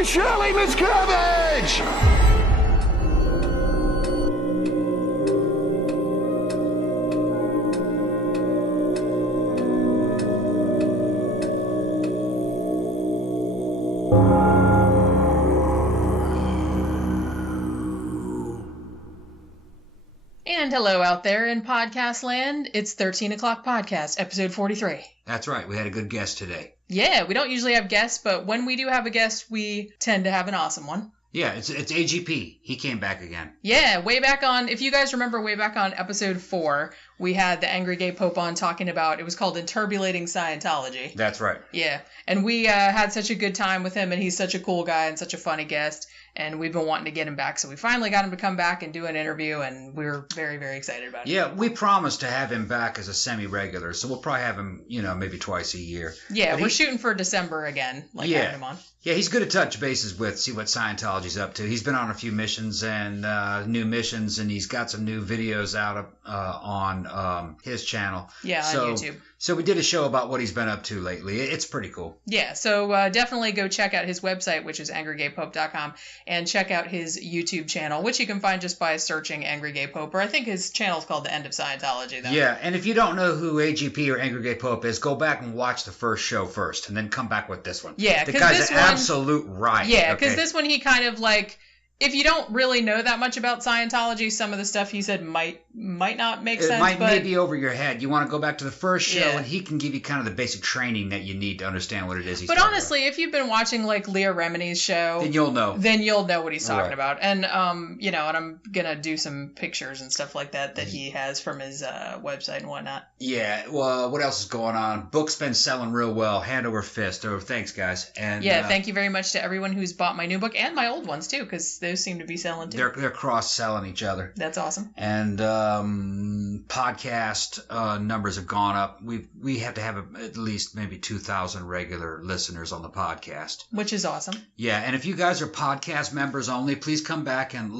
It's Shirley Miscavige! And hello out there in podcast land. It's 13 O'Clock Podcast, episode 43. That's right. We had a good guest today. Yeah, we don't usually have guests, but when we do have a guest, we tend to have an awesome one. Yeah, it's AGP. He came back again. Yeah, way back on, if you guys remember, way back on episode 4, we had the Angry Gay Pope on talking about, it was called Interbulating Scientology. That's right. Yeah, and we had such a good time with him, and he's such a cool guy and such a funny guest, and we've been wanting to get him back, so we finally got him to come back and do an interview, and we were very, very excited about it. Yeah, we promised to have him back as a semi-regular, so we'll probably have him, maybe twice a year. Yeah, we're shooting for December again, having him on. Yeah, he's good to touch bases with, see what Scientology's up to. He's been on a few missions and new missions, and he's got some new videos out on his channel. Yeah, on YouTube. So we did a show about what he's been up to lately. It's pretty cool. Yeah, so definitely go check out his website, which is angrygaypope.com, and check out his YouTube channel, which you can find just by searching Angry Gay Pope, or I think his channel is called The End of Scientology, though. Yeah, and if you don't know who AGP or Angry Gay Pope is, go back and watch the first show first, and then come back with this one. Yeah, the guy's an absolute riot. Yeah, because this one he kind of if you don't really know that much about Scientology, some of the stuff he said might not make sense. It might be over your head. You want to go back to the first show, and he can give you kind of the basic training that you need to understand what it is he's talking about. But honestly, if you've been watching Leah Remini's show, then you'll know. Then you'll know what he's talking about. And and I'm gonna do some pictures and stuff like that he has from his website and whatnot. Yeah. Well, what else is going on? Book's been selling real well, hand over fist. Oh, thanks, guys. And thank you very much to everyone who's bought my new book and my old ones too, because those seem to be selling too. They're cross-selling each other. That's awesome. And podcast numbers have gone up. We have to have at least maybe 2,000 regular listeners on the podcast, which is awesome. Yeah, and if you guys are podcast members only, please come back and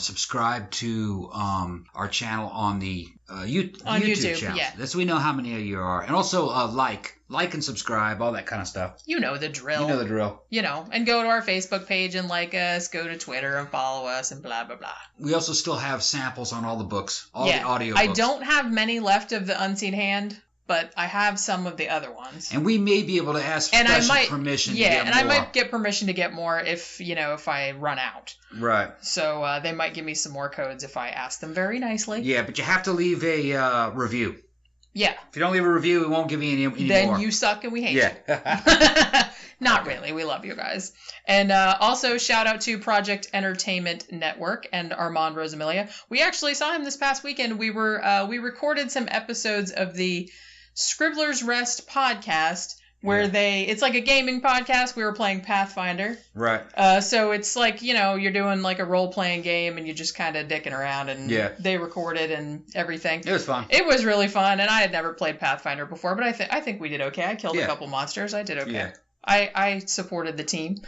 subscribe to our channel on the YouTube channel. Yeah, so we know how many of you are, and also like and subscribe, all that kind of stuff. You know the drill. And go to our Facebook page and like us, go to Twitter and follow us and blah, blah, blah. We also still have samples on all the books, all the audio books. I don't have many left of the Unseen Hand, but I have some of the other ones. And we may be able to ask special permission to get more. Yeah, and I might get permission to get more if I run out. Right. So they might give me some more codes if I ask them very nicely. Yeah, but you have to leave a review. Yeah. If you don't leave a review, we won't give you any more. Then you suck and we hate you. Not really. We love you guys. And also shout out to Project Entertainment Network and Armand Rosamilia. We actually saw him this past weekend. We recorded some episodes of the Scribbler's Rest podcast where it's like a gaming podcast. We were playing Pathfinder. Right. So it's like, you're doing like a role-playing game and you're just kind of dicking around, and they recorded and everything. It was fun. It was really fun, and I had never played Pathfinder before, but I think we did okay. I killed a couple monsters. I did okay. Yeah. I supported the team.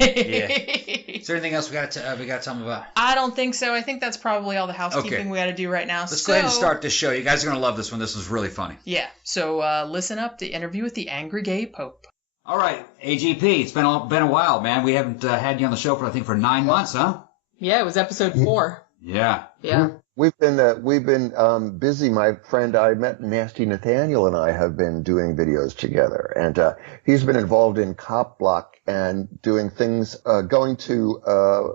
Is there anything else we got to tell them about? I don't think so. I think that's probably all the housekeeping we got to do right now. Let's go ahead and start this show. You guys are going to love this one. This was really funny. Yeah. So listen up. The interview with the Angry Gay Pope. All right, AGP. It's been a while, man. We haven't had you on the show for 9 months, huh? Yeah, it was episode 4. Yeah. Yeah. We've been busy. My friend I met, Nasty Nathaniel, and I have been doing videos together, and he's been involved in Cop Block and doing things, going to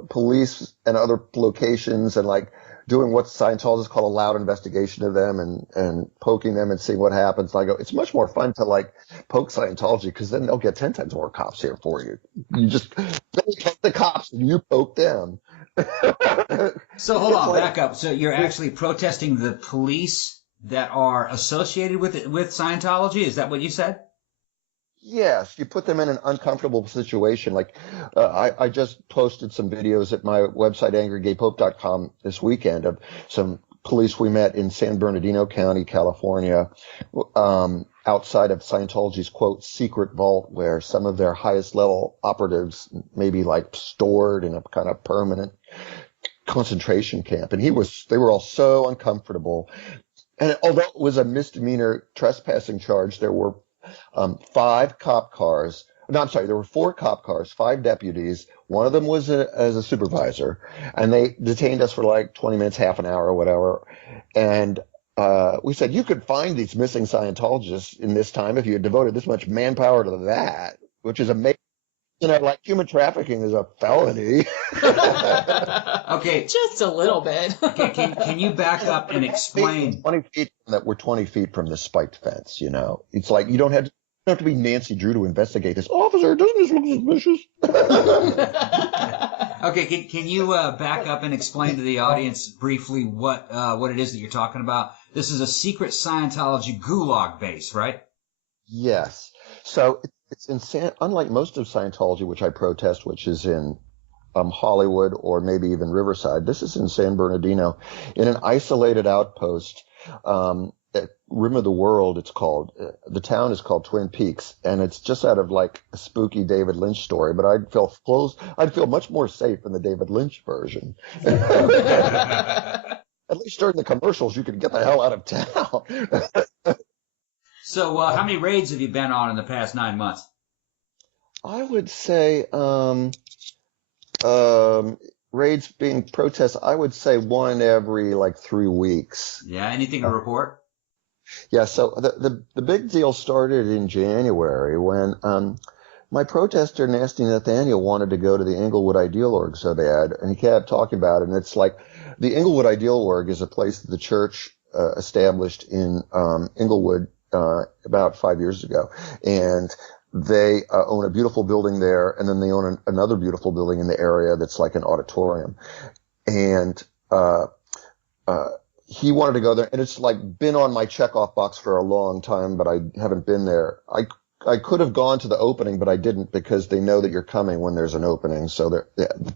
police and other locations and doing what Scientologists call a loud investigation of them and poking them and seeing what happens. And I go, it's much more fun to poke Scientology, because then they'll get 10 times more cops here for you. You just poke the cops and you poke them. So hold on, back up. So you're actually protesting the police that are associated with Scientology? Is that what you said? Yes, you put them in an uncomfortable situation. I just posted some videos at my website, angrygaypope.com, this weekend of some police we met in San Bernardino County, California, outside of Scientology's, quote, secret vault, where some of their highest level operatives may be stored in a kind of permanent concentration camp. And they were all so uncomfortable. And although it was a misdemeanor trespassing charge, there were 5 cop cars, no, I'm sorry, there were 4 cop cars, 5 deputies. One of them was as a supervisor, and they detained us for like 20 minutes, half an hour, or whatever. And we said, you could find these missing Scientologists in this time if you had devoted this much manpower to that, which is amazing. Like human trafficking is a felony. Okay. Just a little bit. Okay, can you back up and explain? 20 feet that we're 20 feet from the spiked fence, It's like you don't have to be Nancy Drew to investigate this. Officer, doesn't this look suspicious? Okay, can you back up and explain to the audience briefly what it is that you're talking about? This is a secret Scientology gulag base, right? Yes. So it's unlike most of Scientology, which I protest, which is in Hollywood or maybe even Riverside. This is in San Bernardino, in an isolated outpost. At Rim of the World, it's called. The town is called Twin Peaks, and it's just out of like a spooky David Lynch story. But I'd feel much more safe in the David Lynch version. At least during the commercials, you could get the hell out of town. So, how many raids have you been on in the past 9 months? I would say raids being protests, I would say one every like 3 weeks. Yeah, anything to report? Yeah, so the big deal started in January when my protester, Nasty Nathaniel, wanted to go to the Inglewood Ideal Org so bad, and he kept talking about it. And it's like the Inglewood Ideal Org is a place that the church established in Inglewood about 5 years ago. And they own a beautiful building there, and then they own another beautiful building in the area that's like an auditorium. And he wanted to go there, and it's like been on my checkoff box for a long time, but I haven't been there. I could have gone to the opening, but I didn't because they know that you're coming when there's an opening. So the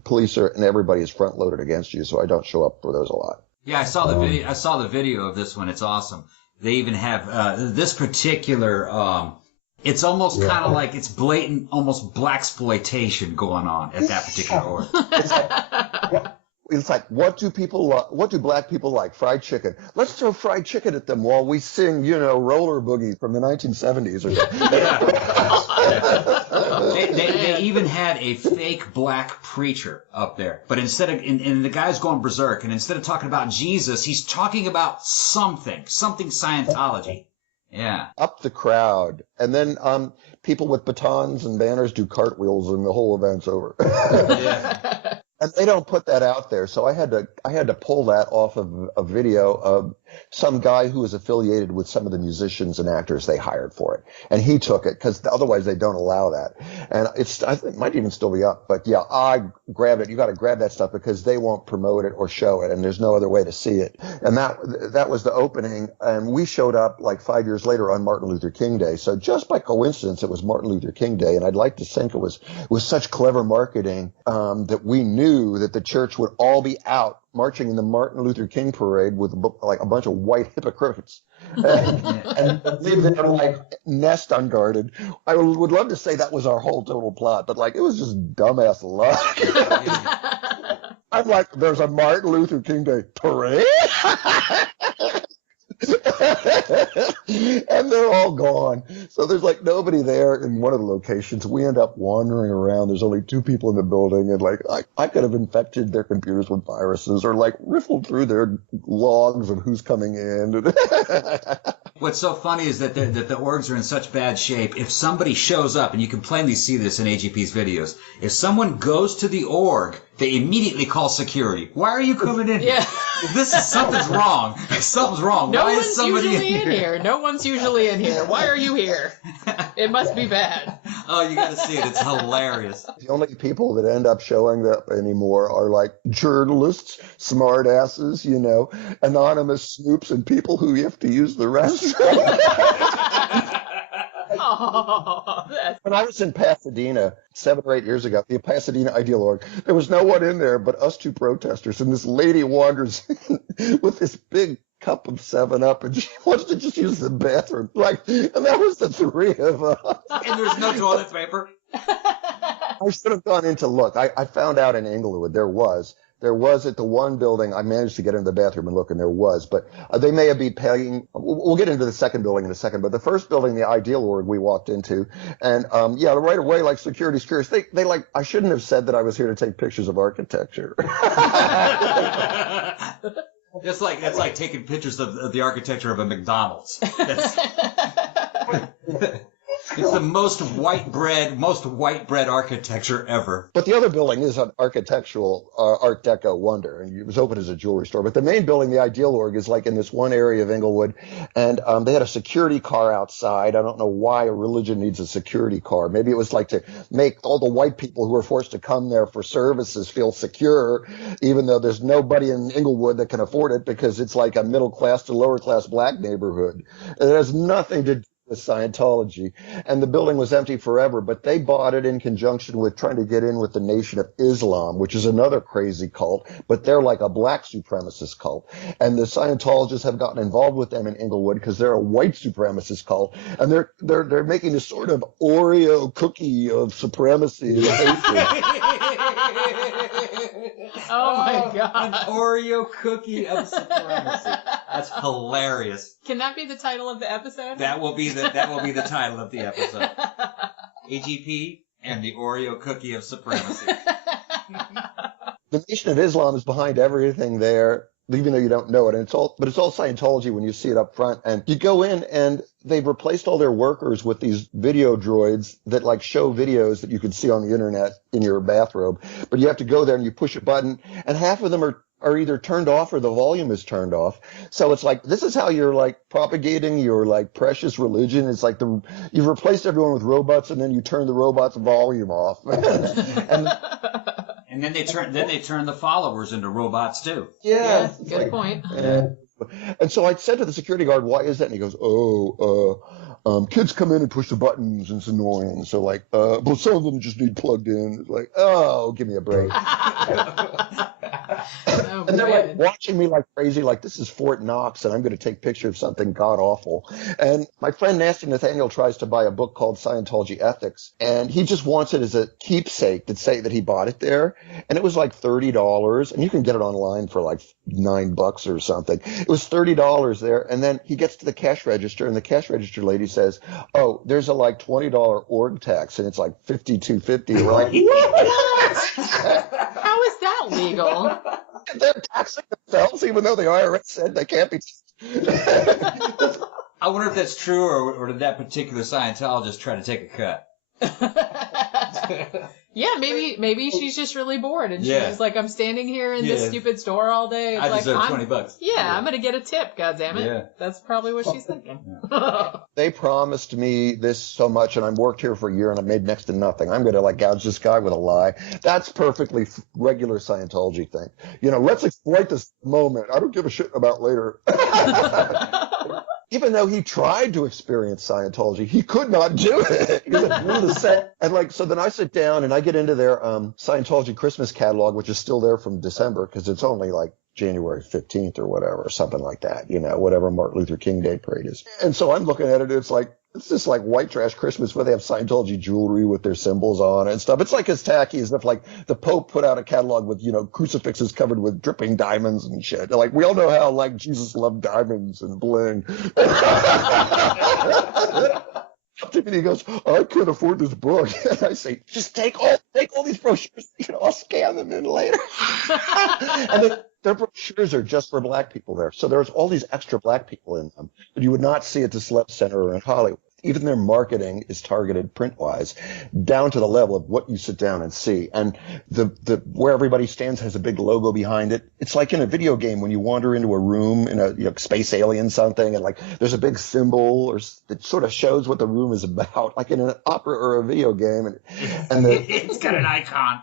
police and everybody is front loaded against you, so I don't show up for those a lot. Yeah, I saw the video. I saw the video of this one. It's awesome. They even have this particular. It's almost kind of like it's blatant, almost blaxploitation going on at that particular org. It's like, what do black people like? Fried chicken. Let's throw fried chicken at them while we sing, Roller Boogie from the 1970s or something. They even had a fake black preacher up there, but instead of, and the guy's going berserk, and instead of talking about Jesus, he's talking about something Scientology. Yeah. Up the crowd. And then people with batons and banners do cartwheels and the whole event's over. Yeah. And they don't put that out there. So I had to pull that off of a video of some guy who was affiliated with some of the musicians and actors they hired for it. And he took it because otherwise they don't allow that. And I think it might even still be up. But yeah, I grabbed it. You got to grab that stuff because they won't promote it or show it. And there's no other way to see it. And that was the opening. And we showed up like 5 years later on Martin Luther King Day. So just by coincidence, it was Martin Luther King Day. And I'd like to think it was such clever marketing that we knew that the church would all be out marching in the Martin Luther King parade with like a bunch of white hypocrites and leave them like nest unguarded. I would love to say that was our whole total plot, but like it was just dumbass luck. I'm like, there's a Martin Luther King Day parade? And they're all gone. So there's like nobody there in one of the locations. We end up wandering around. There's only 2 people in the building, and like I could have infected their computers with viruses or like riffled through their logs of who's coming in. What's so funny is that the orgs are in such bad shape. If somebody shows up, and you can plainly see this in AGP's videos, if someone goes to the org, they immediately call security. Why are you coming in here? Yeah. Something's wrong. Something's wrong. No Why one's is somebody usually in here? No one's usually in here. Why are you here? It must be bad. Oh, you got to see it. It's hilarious. The only people that end up showing up anymore are like journalists, smartasses, anonymous snoops, and people who have to use the restroom. When I was in Pasadena 7 or 8 years ago, the Pasadena Ideal Org, there was no one in there but us 2 protesters, and this lady wanders in with this big cup of 7-Up, and she wants to just use the bathroom. And that was the 3 of us. And there's no toilet paper? I should have gone in to look. I found out in Inglewood there was There was at the one building, I managed to get into the bathroom and look, and there was, but they may have been paying. We'll get into the second building in a second, but the first building, the Ideal Org, we walked into, and right away, like security's curious. They like, I shouldn't have said that I was here to take pictures of architecture. It's like taking pictures of the architecture of a McDonald's. It's the most white bread architecture ever. But the other building is an architectural Art Deco wonder, and it was open as a jewelry store. But the main building, the Ideal Org, is like in this one area of Inglewood, and they had a security car outside. I don't know why a religion needs a security car. Maybe it was like to make all the white people who are forced to come there for services feel secure, even though there's nobody in Inglewood that can afford it because it's like a middle class to lower class black neighborhood. It has nothing to do with Scientology, and the building was empty forever, but they bought it in conjunction with trying to get in with the Nation of Islam, which is another crazy cult, but they're like a black supremacist cult, and the Scientologists have gotten involved with them in Inglewood because they're a white supremacist cult, and they're making this sort of Oreo cookie of supremacy and hatred. Oh my God. An Oreo cookie of supremacy. That's hilarious. Can that be the title of the episode? That will be the title of the episode. AGP and the Oreo cookie of supremacy. The Nation of Islam is behind everything there, even though you don't know it. And it's all Scientology when you see it up front. And you go in and they've replaced all their workers with these video droids that like show videos that you can see on the internet in your bathrobe. But you have to go there and you push a button, and half of them are either turned off or the volume is turned off. So it's like, this is how you're like propagating your like precious religion. It's like you've replaced everyone with robots, and then you turn the robot's volume off. And then they turn the followers into robots too. Yeah, good point. And so I said to the security guard, "Why is that?" And he goes, kids come in and push the buttons, and it's annoying. So like, but some of them just need plugged in. It's like, oh, give me a break. And they're like watching me like crazy, like this is Fort Knox, and I'm going to take pictures of something god awful. And my friend Nasty Nathaniel tries to buy a book called Scientology Ethics, and he just wants it as a keepsake to say that he bought it there. And it was like $30, and you can get it online for like $9 or something. It was $30 there, and then he gets to the cash register, and the cash register lady says, "Oh, there's a like $20 org tax, and it's like $52.50." We're like, what? How is that legal? They're taxing themselves, even though the IRS said they can't be. I wonder if that's true, or did that particular Scientologist try to take a cut? Yeah, maybe she's just really bored, and she's like, I'm standing here in this stupid store all day. I deserve $20. Yeah, I'm gonna get a tip. Goddammit. Yeah. That's probably what she's thinking. Yeah. They promised me this so much, and I've worked here for a year, and I made next to nothing. I'm gonna like gouge this guy with a lie. That's perfectly regular Scientology thing. Let's exploit this moment. I don't give a shit about later. Even though he tried to experience Scientology, he could not do it. And so then I sit down and I get into their Scientology Christmas catalog, which is still there from December because it's only like January 15th or whatever, or something like that, whatever Martin Luther King Day parade is. And so I'm looking at it, it's just like white trash Christmas where they have Scientology jewelry with their symbols on it and stuff. It's like as tacky as if like the Pope put out a catalog with, crucifixes covered with dripping diamonds and shit. Like, we all know how like Jesus loved diamonds and bling. And he goes, "I can't afford this book." And I say, "Just take all these brochures. I'll scan them in later." And then their brochures are just for black people there. So there's all these extra black people in them that you would not see at the Celeb Center or in Hollywood. Even their marketing is targeted print-wise down to the level of what you sit down and see. And the where everybody stands has a big logo behind it. It's like in a video game when you wander into a room in a space alien something, and like there's a big symbol that sort of shows what the room is about, like in an opera or a video game. And it's got an icon.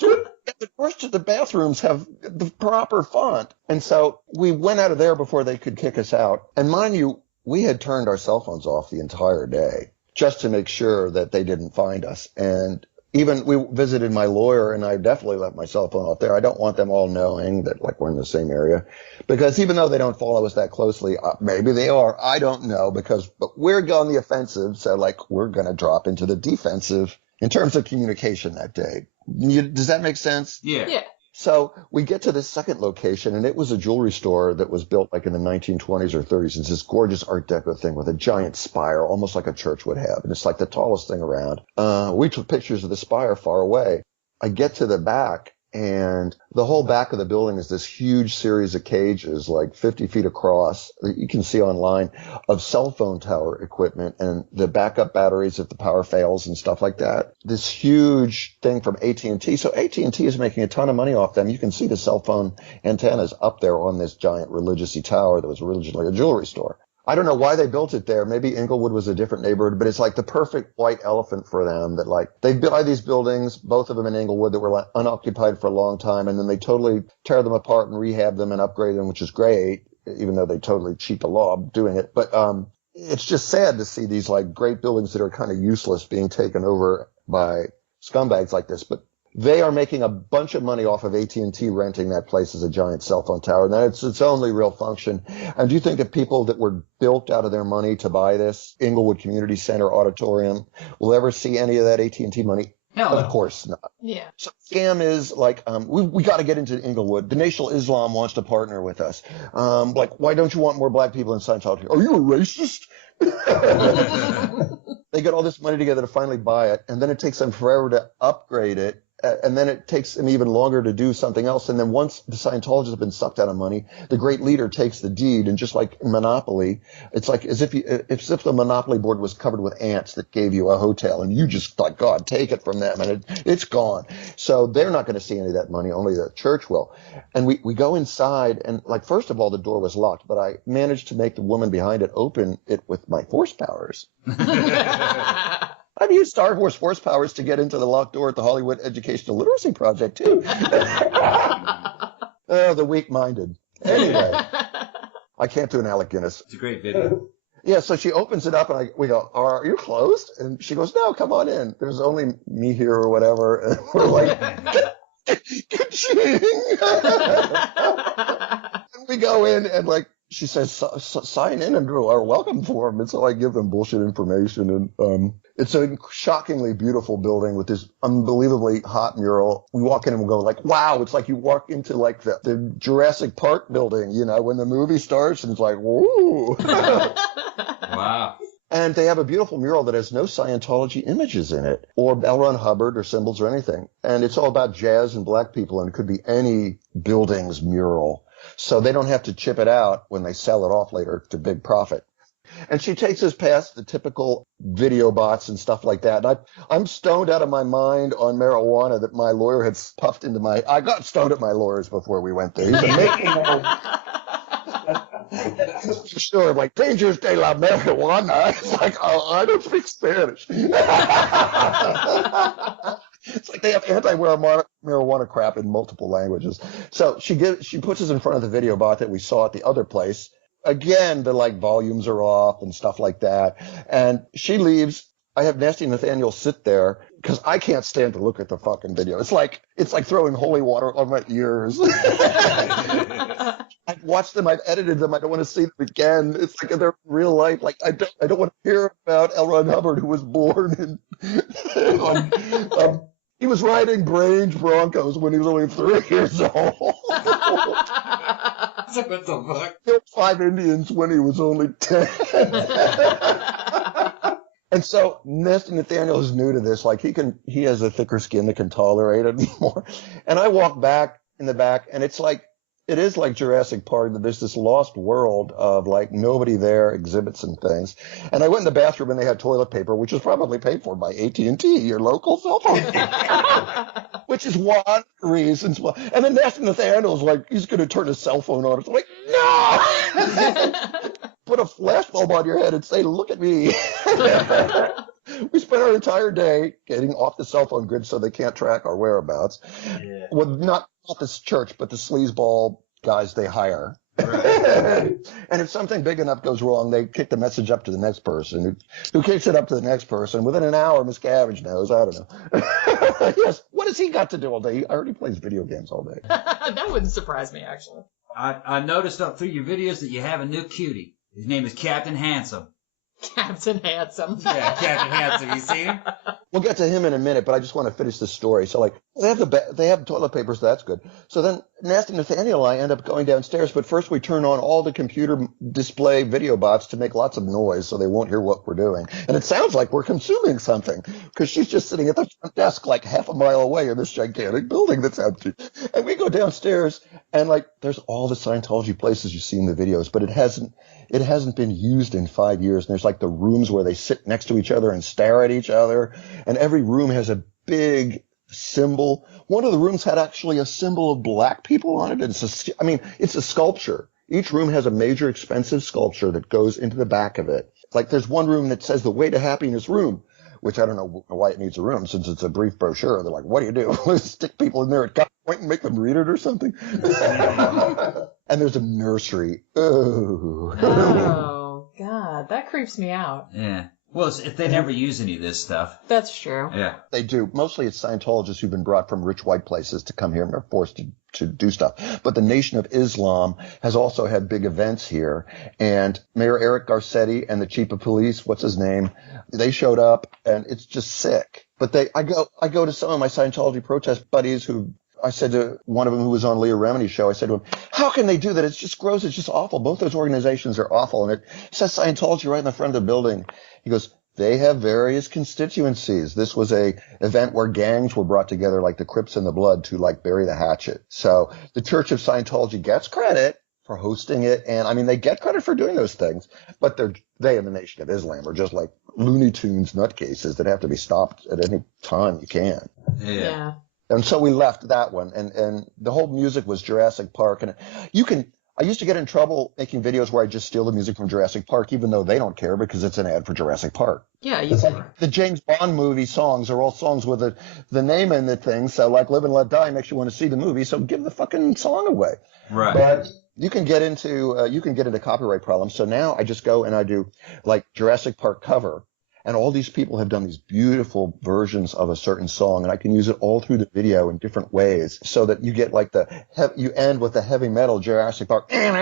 The doors to the bathrooms have the proper font. And so we went out of there before they could kick us out. And mind you, we had turned our cell phones off the entire day just to make sure that they didn't find us. And even we visited my lawyer, and I definitely left my cell phone off there. I don't want them all knowing that like we're in the same area, because even though they don't follow us that closely, maybe they are. I don't know, but we're on the offensive. So like we're going to drop into the defensive in terms of communication that day. Does that make sense? Yeah. So we get to this second location, and it was a jewelry store that was built like in the 1920s or 30s. It's this gorgeous Art Deco thing with a giant spire, almost like a church would have. And it's like the tallest thing around. We took pictures of the spire far away. I get to the back, and the whole back of the building is this huge series of cages, like 50 feet across, that you can see online, of cell phone tower equipment and the backup batteries if the power fails and stuff like that. This huge thing from AT&T. So AT&T is making a ton of money off them. You can see the cell phone antennas up there on this giant religious-y tower that was originally a jewelry store. I don't know why they built it there. Maybe Inglewood was a different neighborhood, but it's like the perfect white elephant for them that like they buy these buildings, both of them in Inglewood, that were like unoccupied for a long time. And then they totally tear them apart and rehab them and upgrade them, which is great, even though they totally cheat the law doing it. But, it's just sad to see these like great buildings that are kind of useless being taken over by scumbags like this. But they are making a bunch of money off of AT&T renting that place as a giant cell phone tower. And that's its only real function. And do you think that people that were bilked out of their money to buy this Inglewood Community Center auditorium will ever see any of that AT&T money? Hell Of course not. Yeah. So the scam is like, we got to get into Inglewood. The Nation of Islam wants to partner with us. Like, why don't you want more black people in Scientology? Are you a racist? They get all this money together to finally buy it, and then it takes them forever to upgrade it. And then it takes them even longer to do something else. And then once the Scientologists have been sucked out of money, the great leader takes the deed. And just like in Monopoly, it's like as if the Monopoly board was covered with ants that gave you a hotel, and you just thought, God, take it from them, and it's gone. So they're not going to see any of that money. Only the church will. And we go inside, and like first of all, the door was locked, but I managed to make the woman behind it open it with my force powers. I've used Star Wars force powers to get into the locked door at the Hollywood Educational Literacy Project, too. The weak-minded. Anyway, I can't do an Alec Guinness. It's a great video. Yeah, so she opens it up, and we go, are you closed? And she goes, no, come on in. There's only me here or whatever. And we're like, ka-ching! And we go in, and like, she says, sign in and do our welcome form. And so I give them bullshit information. And it's a shockingly beautiful building with this unbelievably hot mural. We walk in and we go like, wow, it's like you walk into like the Jurassic Park building, you know, when the movie starts, and it's like, whoa. Wow. And they have a beautiful mural that has no Scientology images in it, or L. Ron Hubbard or symbols or anything. And it's all about jazz and black people, and it could be any building's mural. So they don't have to chip it out when they sell it off later to big profit. And she takes us past the typical video bots and stuff like that. And I'm stoned out of my mind on marijuana that my lawyer had puffed into my... I got stoned at my lawyer's before we went there. He said, for sure, like, dangerous de la marijuana. It's like, oh, I don't speak Spanish. It's like they have anti-marijuana crap in multiple languages. So she puts us in front of the video bot that we saw at the other place. Again, the like volumes are off and stuff like that. And she leaves. I have Nasty Nathaniel sit there because I can't stand to look at the fucking video. It's like throwing holy water on my ears. I've watched them. I've edited them. I don't want to see them again. It's like they're real life. Like I don't want to hear about L. Ron Hubbard, who was born in he was riding Grange Broncos when he was only 3 years old. What the fuck? Killed 5 Indians when he was only 10. And so Nasty Nathaniel is new to this. Like he has a thicker skin that can tolerate it more. And I walk back in the back, and it is like Jurassic Park. There's this lost world of like nobody there, exhibits and things. And I went in the bathroom, and they had toilet paper, which was probably paid for by AT&T, your local cell phone, which is one of the reasons why. And then Nasty Nathaniel's like, he's going to turn his cell phone on. It's like, no! Put a flashbulb on your head and say, look at me. We spent our entire day getting off the cell phone grid so they can't track our whereabouts. Yeah. Well, not this church, but the sleazeball guys they hire. Right. And if something big enough goes wrong, they kick the message up to the next person, who kicks it up to the next person. Within an hour, Miscavige knows. I don't know. Yes. What has he got to do all day? He already plays video games all day. That wouldn't surprise me, actually. I noticed up through your videos that you have a new cutie. His name is Captain Handsome. Captain Handsome. Yeah, Captain Handsome. You seen him? We'll get to him in a minute, but I just want to finish this story. So, like, they have toilet paper, so that's good. So then Nasty Nathaniel and I end up going downstairs, but first we turn on all the computer display video bots to make lots of noise so they won't hear what we're doing. And it sounds like we're consuming something because she's just sitting at the front desk like half a mile away in this gigantic building that's empty. And we go downstairs and, like, there's all the Scientology places you see in the videos, but it hasn't been used in 5 years. And there's like the rooms where they sit next to each other and stare at each other. And every room has a big symbol. One of the rooms had actually a symbol of black people on it. It's a sculpture. Each room has a major expensive sculpture that goes into the back of it. Like there's one room that says the Way to Happiness room, which I don't know why it needs a room since it's a brief brochure. They're like, what do you do? Stick people in there at gunpoint and make them read it or something? And there's a nursery. Oh, God. That creeps me out. Yeah. Well, if they never use any of this stuff. That's true. Yeah. They do. Mostly it's Scientologists who've been brought from rich white places to come here and are forced to do stuff. But the Nation of Islam has also had big events here. And Mayor Eric Garcetti and the chief of police, what's his name? They showed up and it's just sick. But I go to some of my Scientology protest buddies who I said to one of them who was on Leah Remini's show, I said to him, how can they do that? It's just gross. It's just awful. Both those organizations are awful. And it says Scientology right in the front of the building. He goes, they have various constituencies. This was a event where gangs were brought together like the Crips and the Blood to like bury the hatchet. So the Church of Scientology gets credit for hosting it. And I mean, they get credit for doing those things, but they and the Nation of Islam are just like Looney Tunes nutcases that have to be stopped at any time you can. Yeah. And so we left that one, and the whole music was Jurassic Park. And I used to get in trouble making videos where I just steal the music from Jurassic Park, even though they don't care because it's an ad for Jurassic Park. Yeah, the James Bond movie songs are all songs with the name in the thing. So like Live and Let Die makes you want to see the movie. So give the fucking song away. Right. But you can get into copyright problems. So now I just go and I do like Jurassic Park cover. And all these people have done these beautiful versions of a certain song, and I can use it all through the video in different ways, so that you get like you end with the heavy metal Jurassic Park, and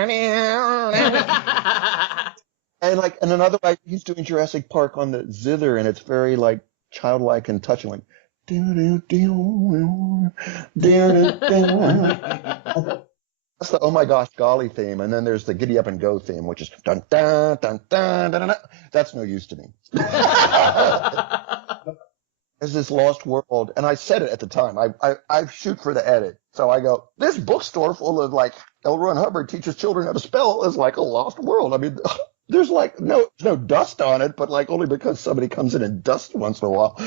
another way he's doing Jurassic Park on the zither, and it's very like childlike and touching, like. That's the Oh My Gosh Golly theme, and then there's the Giddy Up and Go theme, which is dun dun dun dun dun dun. That's no use to me. There's this lost world, and I said it at the time. I shoot for the edit, so I go, this bookstore full of like L. Ron Hubbard teaches children how to spell is like a lost world. I mean, there's like no dust on it, but like only because somebody comes in and dusts once in a while.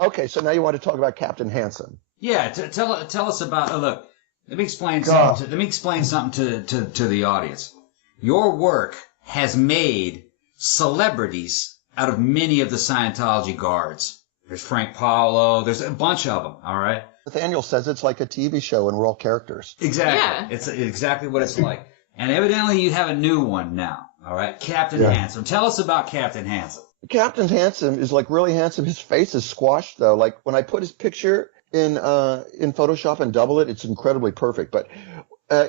Okay, so now you want to talk about Captain Hansen? Yeah, tell us about. Look. Let me explain something to the audience. Your work has made celebrities out of many of the Scientology guards. There's Frank Paulo. There's a bunch of them. All right. Nathaniel says it's like a TV show and we're all characters. Exactly. Yeah. It's exactly what it's like. And evidently you have a new one now. All right. Captain Hansen. Tell us about Captain Hansen. Captain Hansen is like really handsome. His face is squashed though. Like when I put his picture in Photoshop and double it, it's incredibly perfect. But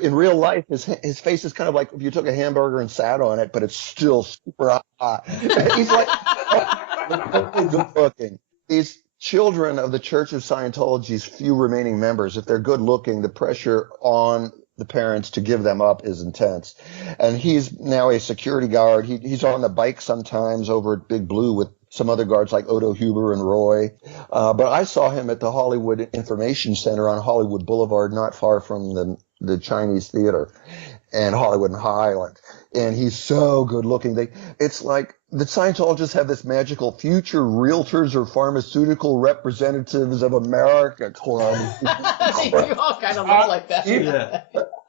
in real life, his face is kind of like if you took a hamburger and sat on it, but it's still super hot. He's like good looking. These children of the Church of Scientology's few remaining members, if they're good looking, the pressure on the parents to give them up is intense. And he's now a security guard. He's on the bike sometimes over at Big Blue with some other guards like Odo Huber and Roy. But I saw him at the Hollywood Information Center on Hollywood Boulevard, not far from the Chinese Theater and Hollywood and Highland. And he's so good looking. It's like the Scientologists have this magical future realtors or pharmaceutical representatives of America club. You all kind of look like that. Yeah.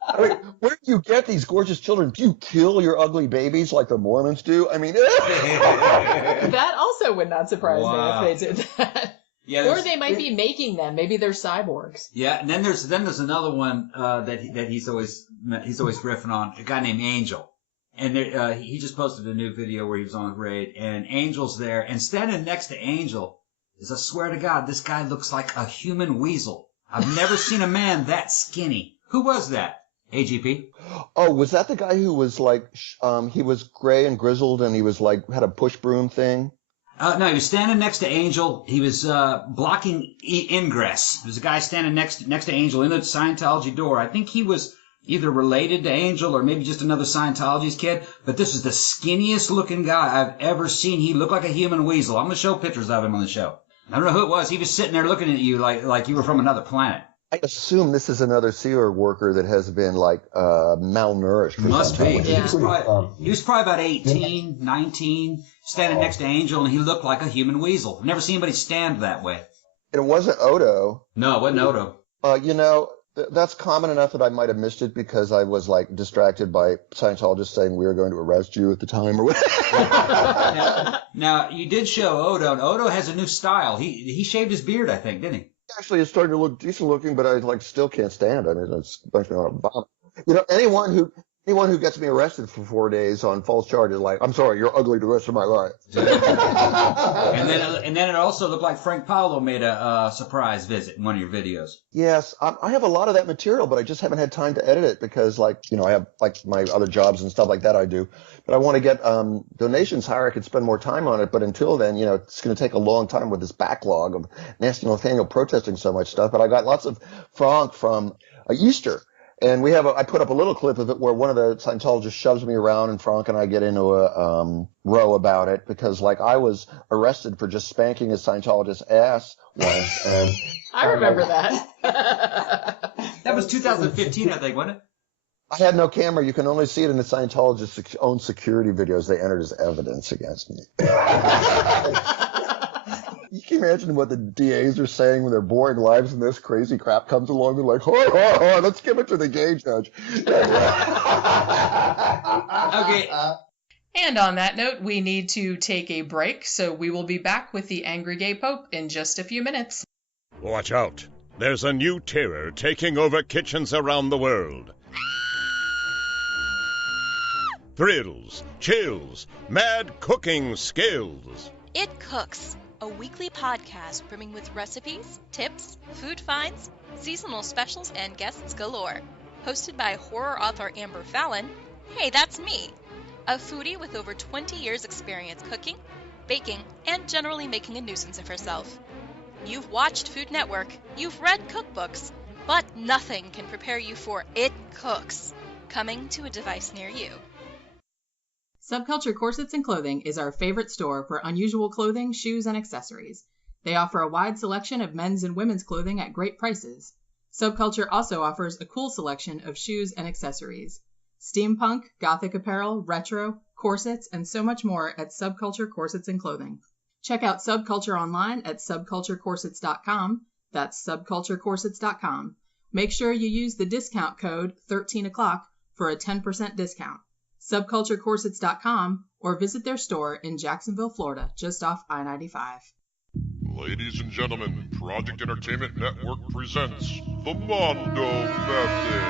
I mean, where do you get these gorgeous children? Do you kill your ugly babies like the Mormons do? I mean, that also would not surprise me if they did that. Yeah, or they might be making them. Maybe they're cyborgs. Yeah, and then there's another one that he's always riffing on, a guy named Angel. And he just posted a new video where he was on raid, and Angel's there, and standing next to Angel is, I swear to God, this guy looks like a human weasel. I've never seen a man that skinny. Who was that? AGP? Oh, was that the guy who was like, he was gray and grizzled and he was like, had a push broom thing? No, he was standing next to Angel. He was blocking ingress. There was a guy standing next to Angel in the Scientology door. I think he was either related to Angel or maybe just another Scientology's kid. But this is the skinniest looking guy I've ever seen. He looked like a human weasel. I'm going to show pictures of him on the show. I don't know who it was. He was sitting there looking at you like you were from another planet. I assume this is another Sea Org worker that has been malnourished. Must be. Yeah. He was probably about 18, 19, standing next to Angel, and he looked like a human weasel. I've never seen anybody stand that way. It wasn't Odo. No, it wasn't Odo. That's common enough that I might have missed it because I was distracted by Scientologists saying we were going to arrest you at the time or whatever. Now, you did show Odo, and Odo has a new style. He shaved his beard, I think, didn't he? Actually, it's starting to look decent looking, but I still can't stand. I mean, it's makes me want to vomit. Anyone who gets me arrested for 4 days on false charges, I'm sorry, you're ugly the rest of my life. and then it also looked like Frank Paolo made a surprise visit in one of your videos. Yes, I have a lot of that material, but I just haven't had time to edit it because, I have my other jobs and stuff like that I do. But I want to get donations higher. I could spend more time on it. But until then, it's going to take a long time with this backlog of Nasty Nathaniel protesting so much stuff. But I got lots of Frank from Easter. And I put up a little clip of it where one of the Scientologists shoves me around and Frank and I get into a row about it because I was arrested for just spanking a Scientologist's ass once. And I remember that. That was 2015, I think, wasn't it? I had no camera. You can only see it in the Scientologist's own security videos they entered as evidence against me. You can imagine what the DAs are saying when they're boring lives and this crazy crap comes along. They're like, ho, let's give it to the gay judge. Okay. And on that note, we need to take a break, so we will be back with the Angry Gay Pope in just a few minutes. Watch out. There's a new terror taking over kitchens around the world. Thrills, chills, mad cooking skills. It Cooks, a weekly podcast brimming with recipes, tips, food finds, seasonal specials, and guests galore. Hosted by horror author Amber Fallon, hey, that's me, a foodie with over 20 years experience cooking, baking, and generally making a nuisance of herself. You've watched Food Network, you've read cookbooks, but nothing can prepare you for It Cooks, coming to a device near you. Subculture Corsets and Clothing is our favorite store for unusual clothing, shoes, and accessories. They offer a wide selection of men's and women's clothing at great prices. Subculture also offers a cool selection of shoes and accessories. Steampunk, gothic apparel, retro, corsets, and so much more at Subculture Corsets and Clothing. Check out Subculture online at subculturecorsets.com. That's subculturecorsets.com. Make sure you use the discount code 13o'clock for a 10% discount. Subculturecorsets.com or visit their store in Jacksonville, Florida, just off I-95. Ladies and gentlemen, Project Entertainment Network presents the Mondo Method.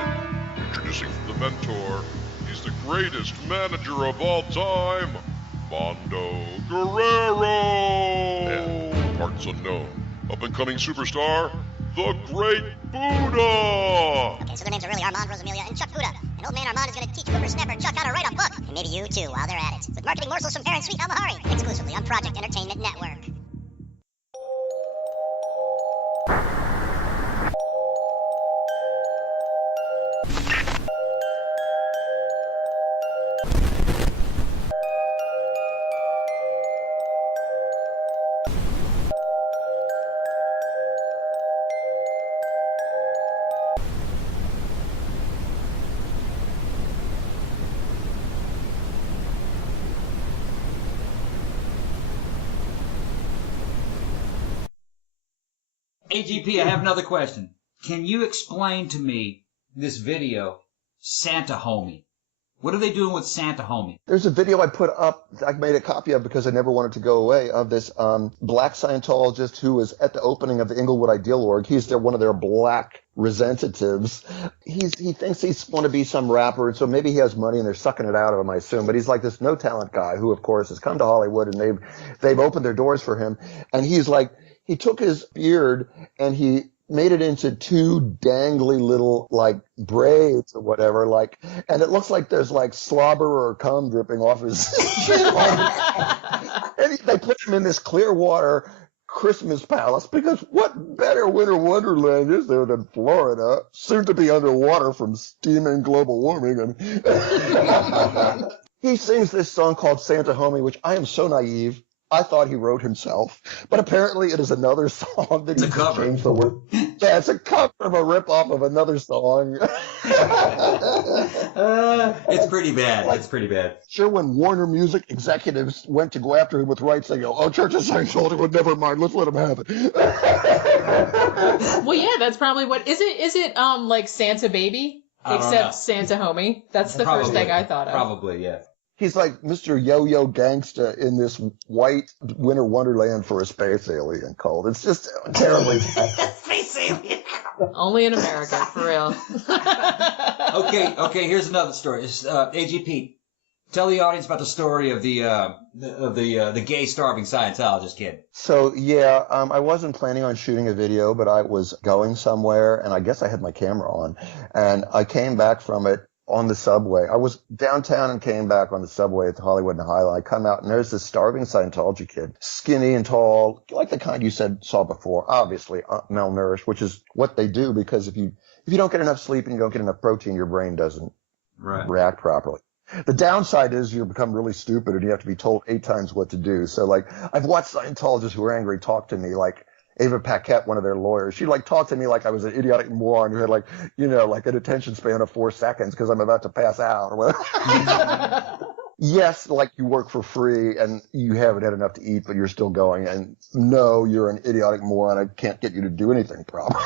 Introducing the mentor, he's the greatest manager of all time, Mondo Guerrero. And parts unknown, up-and-coming superstar, the Great Buddha. Okay, so their names are really Armand, Rosamilia, and Chuck Buddha. And old man Armand is going to teach Whippersnapper Chuck how to write a book. And maybe you too, while they're at it. With marketing morsels from Aaron Sweet Almahari. Exclusively on Project Entertainment Network. AGP, I have another question. Can you explain to me this video, Santa Homie? What are they doing with Santa Homie? There's a video I put up, I made a copy of because I never wanted to go away, of this black Scientologist who was at the opening of the Inglewood Ideal Org. He's one of their black representatives. He thinks he's going to be some rapper, and so maybe he has money and they're sucking it out of him, I assume. But he's like this no-talent guy who, of course, has come to Hollywood, and they've opened their doors for him. And he's like, he took his beard and he made it into two dangly little braids or whatever, and it looks like there's slobber or cum dripping off his And they put him in this Clearwater Christmas palace because what better winter wonderland is there than Florida, soon to be underwater from steaming global warming? And he sings this song called Santa Homie, which I am so naive. I thought he wrote himself, but apparently it is another song that he changed the word. Yeah, it's a cover of a rip-off of another song. It's pretty bad. It's pretty bad. Sure, when Warner Music executives went to go after him with rights, they go, "Oh, Church of Scientology would never mind. Let's let him have it." Well, yeah, that's probably what is it? Is it like Santa Baby, except Santa Homie? That's the first thing I thought of. Probably, yeah. He's like Mr. Yo-Yo Gangsta in this white winter wonderland for a space alien cult. It's just terribly Space alien. Only in America, for real. Okay. Here's another story. AGP, tell the audience about the story of the gay starving Scientologist kid. So yeah, I wasn't planning on shooting a video, but I was going somewhere, and I guess I had my camera on, and I came back from it on the subway. I was downtown and came back on the subway at the Hollywood and Highline. I come out and there's this starving Scientology kid, skinny and tall, like the kind you saw before, obviously malnourished, which is what they do because if you don't get enough sleep and you don't get enough protein, your brain doesn't react properly. The downside is you become really stupid and you have to be told 8 times what to do. So like I've watched Scientologists who are angry talk to me like Ava Paquette, one of their lawyers, she'd like talk to me like I was an idiotic moron who had like, like an attention span of 4 seconds because I'm about to pass out or whatever. Yes, like you work for free and you haven't had enough to eat, but you're still going. And no, you're an idiotic moron. I can't get you to do anything properly.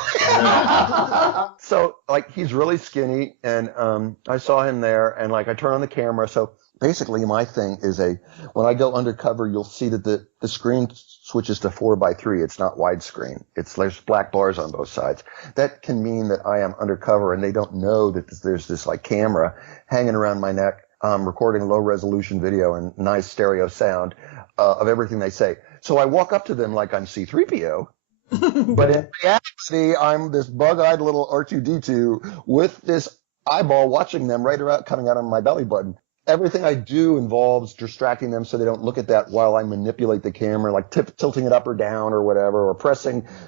So like he's really skinny and I saw him there and like I turn on the camera. So basically my thing is when I go undercover, you'll see that the screen switches to 4:3. It's not widescreen. There's black bars on both sides. That can mean that I am undercover and they don't know that there's this like camera hanging around my neck, recording low resolution video and nice stereo sound, of everything they say. So I walk up to them like I'm C-3PO. But in reality, I'm this bug-eyed little R2-D2 with this eyeball watching them coming out of my belly button. Everything I do involves distracting them so they don't look at that while I manipulate the camera, like tilting it up or down or whatever, or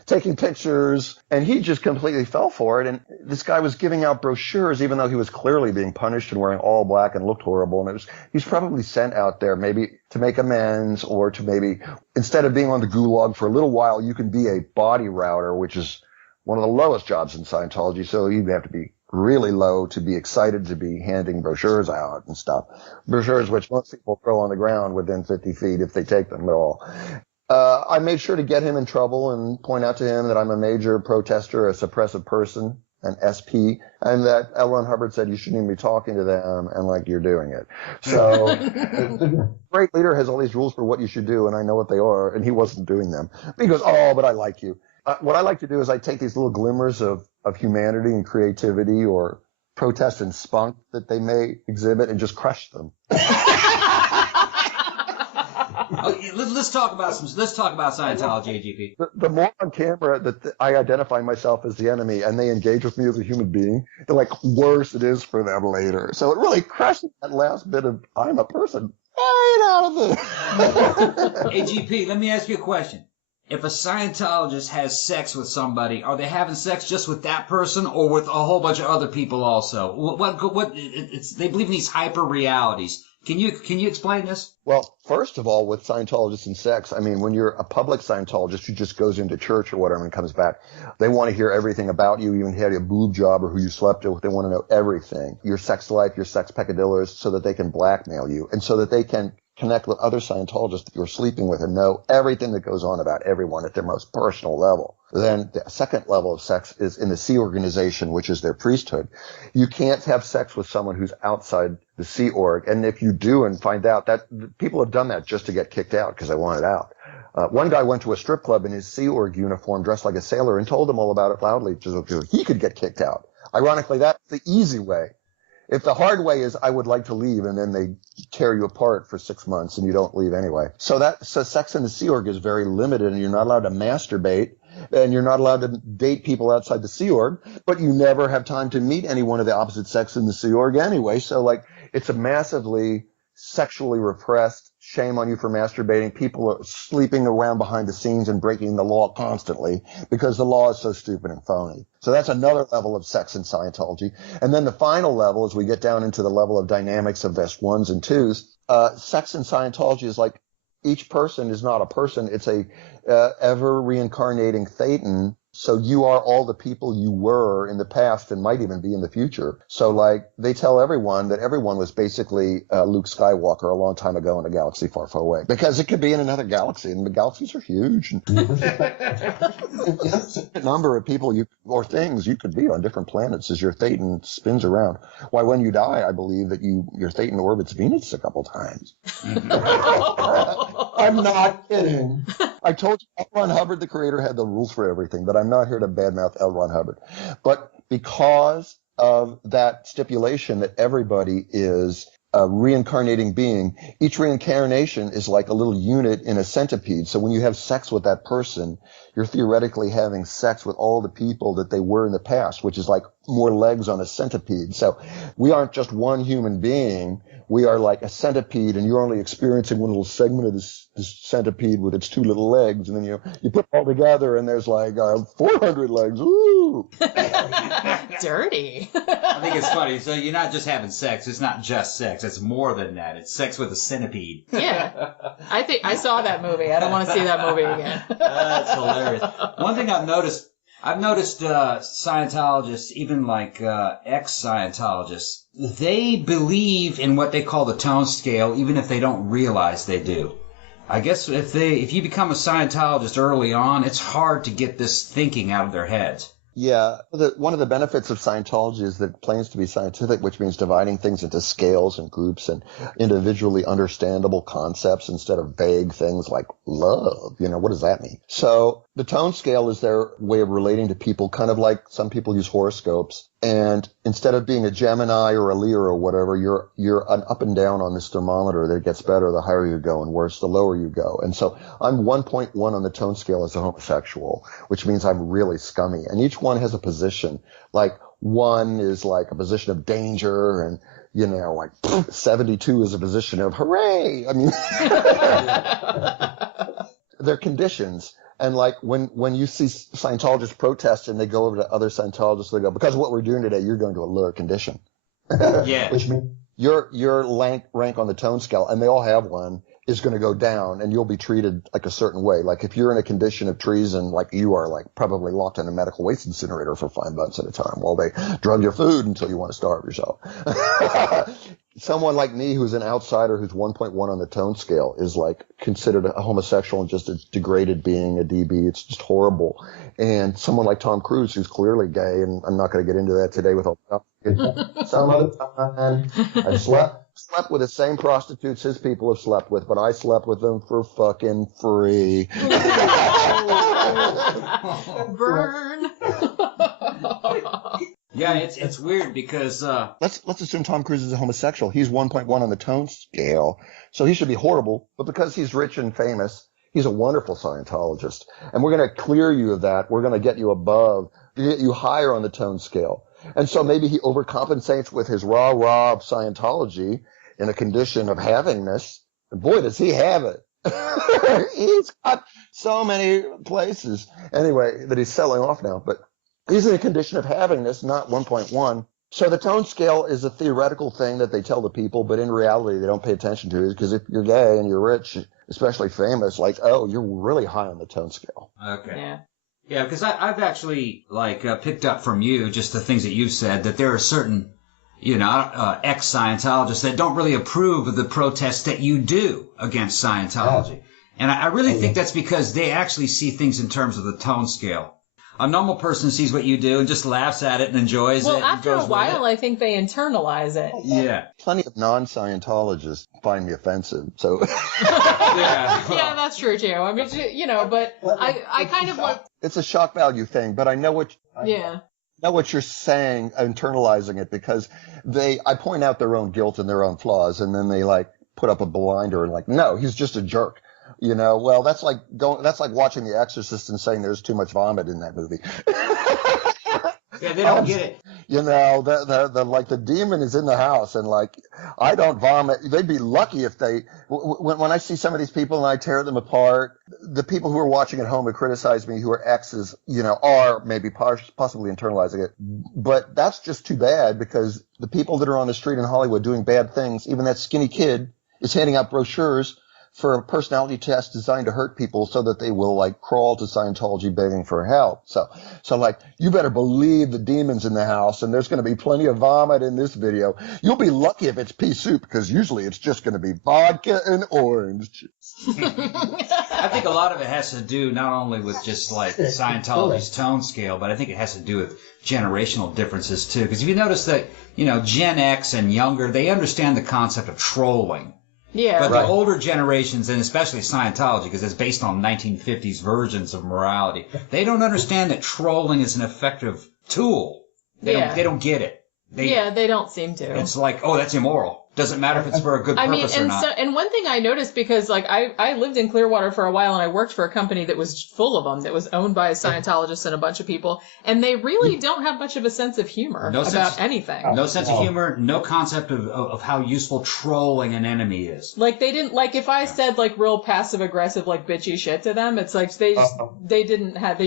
taking pictures. And he just completely fell for it. And this guy was giving out brochures, even though he was clearly being punished and wearing all black and looked horrible. And he's probably sent out there maybe to make amends or to maybe, instead of being on the gulag for a little while, you can be a body router, which is one of the lowest jobs in Scientology. So you'd have to be really low to be excited to be handing brochures out and stuff. Brochures which most people throw on the ground within 50 feet if they take them at all. I made sure to get him in trouble and point out to him that I'm a major protester, a suppressive person, an SP, and that L. Ron Hubbard said you shouldn't even be talking to them and like you're doing it. So the great leader has all these rules for what you should do and I know what they are and he wasn't doing them. He goes, "Oh, but I like you." What I like to do is I take these little glimmers of humanity and creativity or protest and spunk that they may exhibit and just crush them. Okay, let's talk about Scientology, AGP. The more on camera that I identify myself as the enemy and they engage with me as a human being, the like worse it is for them later. So it really crushes that last bit of I'm a person right out of it. AGP, let me ask you a question. If a Scientologist has sex with somebody, are they having sex just with that person or with a whole bunch of other people also? They believe in these hyper realities. Can you explain this? Well, first of all, with Scientologists and sex, I mean, when you're a public Scientologist who just goes into church or whatever and comes back, they want to hear everything about you, even had a boob job or who you slept with. They want to know everything, your sex life, your sex peccadillos, so that they can blackmail you and so that they can connect with other Scientologists that you're sleeping with and know everything that goes on about everyone at their most personal level. Then the second level of sex is in the Sea Organization, which is their priesthood. You can't have sex with someone who's outside the Sea Org. And if you do and find out that people have done that just to get kicked out because they want it out. One guy went to a strip club in his Sea Org uniform dressed like a sailor and told them all about it loudly so he could get kicked out. Ironically, that's the easy way. If the hard way is I would like to leave and then they tear you apart for 6 months and you don't leave anyway. So sex in the Sea Org is very limited and you're not allowed to masturbate and you're not allowed to date people outside the Sea Org, but you never have time to meet anyone of the opposite sex in the Sea Org anyway. So like it's a massively sexually repressed, shame on you for masturbating. People are sleeping around behind the scenes and breaking the law constantly because the law is so stupid and phony. So that's another level of sex in Scientology. And then the final level, as we get down into the level of dynamics of S1s and 2s, sex in Scientology is like each person is not a person. It's a ever reincarnating thetan. So you are all the people you were in the past and might even be in the future. So like they tell everyone that everyone was basically Luke Skywalker a long time ago in a galaxy far, far away, because it could be in another galaxy, and the galaxies are huge. A number of people or things you could be on different planets as your thetan spins around. Why, when you die, I believe that your thetan orbits Venus a couple times. I'm not kidding. I told you L. Ron Hubbard, the creator, had the rules for everything, but I'm not here to badmouth L. Ron Hubbard. But because of that stipulation that everybody is a reincarnating being, each reincarnation is like a little unit in a centipede. So when you have sex with that person, you're theoretically having sex with all the people that they were in the past, which is like more legs on a centipede. So we aren't just one human being. We are like a centipede, and you're only experiencing one little segment of this centipede with its two little legs, and then you put it all together, and there's like 400 legs. Ooh, dirty. I think it's funny. So you're not just having sex. It's not just sex. It's more than that. It's sex with a centipede. Yeah, I think I saw that movie. I don't want to see that movie again. That's hilarious. One thing I've noticed Scientologists, even like ex-Scientologists, they believe in what they call the tone scale, even if they don't realize they do. I guess if you become a Scientologist early on, it's hard to get this thinking out of their heads. Yeah, one of the benefits of Scientology is that it claims to be scientific, which means dividing things into scales and groups and individually understandable concepts instead of vague things like love. What does that mean? So the tone scale is their way of relating to people, kind of like some people use horoscopes. And instead of being a Gemini or a Leo or whatever, you're an up and down on this thermometer that gets better the higher you go and worse the lower you go. And so I'm 1.1 on the tone scale as a homosexual, which means I'm really scummy. And each one has a position. Like 1 is like a position of danger, and like 72 is a position of hooray. I mean, they're conditions. And like when you see Scientologists protest and they go over to other Scientologists, they go, because of what we're doing today, you're going to a lower condition. Yeah. Which means your rank on the tone scale, and they all have one, is going to go down, and you'll be treated like a certain way. Like if you're in a condition of treason, like you are like probably locked in a medical waste incinerator for 5 months at a time while they drug your food until you want to starve yourself. Someone like me who's an outsider who's 1.1 on the tone scale is like considered a homosexual and just a degraded being, a DB. It's just horrible. And someone like Tom Cruise who's clearly gay, and I'm not going to get into that today with all some other time. I slept with the same prostitutes his people have slept with, but I slept with them for fucking free. Burn. Yeah, it's weird because let's assume Tom Cruise is a homosexual. He's 1.1 on the tone scale, so he should be horrible. But because he's rich and famous, he's a wonderful Scientologist, and we're going to clear you of that. We're going to get you get you higher on the tone scale. And so maybe he overcompensates with his rah-rah of Scientology in a condition of havingness. And boy, does he have it. He's got so many places. Anyway, that he's selling off now. But he's in a condition of havingness, not 1.1. So the tone scale is a theoretical thing that they tell the people, but in reality, they don't pay attention to it. Because if you're gay and you're rich, especially famous, like, oh, you're really high on the tone scale. Okay. Yeah. Yeah, because I've actually picked up from you just the things that you've said, that there are certain, ex-Scientologists that don't really approve of the protests that you do against Scientology. Yeah. And I really think that's because they actually see things in terms of the tone scale. A normal person sees what you do and just laughs at it and enjoys it. Well, after a while, I think they internalize it. Yeah. Plenty of non-Scientologists find me offensive, so... Yeah, that's true, too. I mean, but I kind of like... It's a shock value thing, but I know what... know what you're saying, internalizing it, because I point out their own guilt and their own flaws, and then they put up a blinder and no, he's just a jerk. Well, that's like watching The Exorcist and saying there's too much vomit in that movie. Yeah, they don't get it. The demon is in the house, and I don't vomit. They'd be lucky if they, when I see some of these people and I tear them apart, the people who are watching at home and criticize me, who are exes, are maybe possibly internalizing it. But that's just too bad, because the people that are on the street in Hollywood doing bad things, even that skinny kid is handing out brochures for a personality test designed to hurt people so that they will like crawl to Scientology begging for help. So like, you better believe the demon's in the house, and there's going to be plenty of vomit in this video. You'll be lucky if it's pea soup, because usually it's just going to be vodka and orange juice. I think a lot of it has to do not only with just like Scientology's tone scale, but I think it has to do with generational differences too. Because if you notice that, Gen X and younger, they understand the concept of trolling. Yeah. But the older generations, and especially Scientology, because it's based on 1950s versions of morality, they don't understand that trolling is an effective tool. They don't get it. They don't seem to. It's like, oh, that's immoral. Doesn't matter if it's for a good purpose or not. And one thing I noticed, because like I lived in Clearwater for a while, and I worked for a company that was full of them, that was owned by Scientologists and a bunch of people, and they really don't have much of a sense of humor about anything. No sense of humor, no concept of how useful trolling an enemy is. Like they didn't, like if I said like real passive aggressive like bitchy shit to them, it's like they